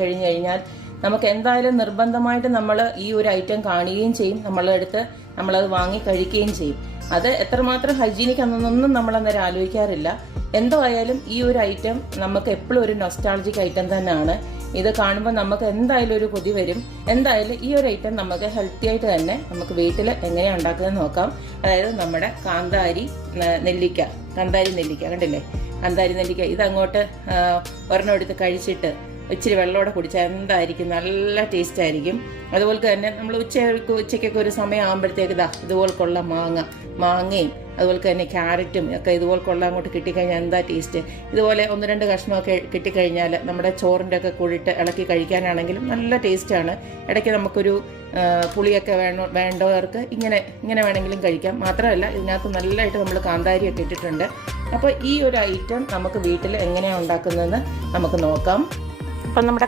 കഴിഞ്ഞു കഴിഞ്ഞാൽ നമുക്ക് എന്തായാലും നിർബന്ധമായിട്ട് നമ്മൾ ഈ ഒരു ഐറ്റം കാണുകയും ചെയ്യും, നമ്മളെ അടുത്ത് നമ്മളത് വാങ്ങി കഴിക്കുകയും ചെയ്യും. അത് എത്രമാത്രം ഹൈജീനിക് എന്നൊന്നും നമ്മൾ അന്നേരം ആലോചിക്കാറില്ല. എന്തോ ആയാലും ഈ ഒരു ഐറ്റം നമുക്ക് എപ്പോഴും ഒരു നൊസ്റ്റാൾജിക് ഐറ്റം തന്നെയാണ്. ഇത് കാണുമ്പോൾ നമുക്ക് എന്തായാലും ഒരു കൊതി വരും. എന്തായാലും ഈ ഒരു ഐറ്റം നമുക്ക് ഹെൽത്തി ആയിട്ട് തന്നെ നമുക്ക് വീട്ടിൽ എങ്ങനെയാണ് ഉണ്ടാക്കുന്നത് നോക്കാം. അതായത് നമ്മുടെ കാന്താരി നെല്ലിക്ക കണ്ടില്ലേ, കാന്താരി നെല്ലിക്ക ഇതങ്ങോട്ട് ഒരെണ്ണം എടുത്ത് കഴിച്ചിട്ട് ഇച്ചിരി വെള്ളമോടെ കുടിച്ചാൽ എന്തായിരിക്കും, നല്ല ടേസ്റ്റ് ആയിരിക്കും. അതുപോലെ തന്നെ നമ്മൾ ഉച്ചയ്ക്കൊക്കെ ഒരു സമയം ആകുമ്പോഴത്തേക്ക് ഇതുപോൽക്കുള്ള മാങ്ങയും അതുപോലെ തന്നെ ക്യാരറ്റും ഒക്കെ ഇതുപോൽക്കുള്ള അങ്ങോട്ട് കിട്ടിക്കഴിഞ്ഞാൽ എന്താ ടേസ്റ്റ്. ഇതുപോലെ 1-2 കഷ്ണമൊക്കെ കിട്ടിക്കഴിഞ്ഞാൽ നമ്മുടെ ചോറിൻ്റെ ഒക്കെ കൂടിയിട്ട് ഇളക്കി കഴിക്കാനാണെങ്കിലും നല്ല ടേസ്റ്റാണ്. ഇടയ്ക്ക് നമുക്കൊരു പുളിയൊക്കെ വേണ്ടവർക്ക് ഇങ്ങനെ വേണമെങ്കിലും കഴിക്കാം. മാത്രമല്ല ഇതിനകത്ത് നല്ലതായിട്ട് നമ്മൾ കാന്താരിയൊക്കെ ഇട്ടിട്ടുണ്ട്. അപ്പോൾ ഈ ഒരു ഐറ്റം നമുക്ക് വീട്ടിൽ എങ്ങനെയാണ് ഉണ്ടാക്കുന്നതെന്ന് നമുക്ക് നോക്കാം. അപ്പം നമ്മുടെ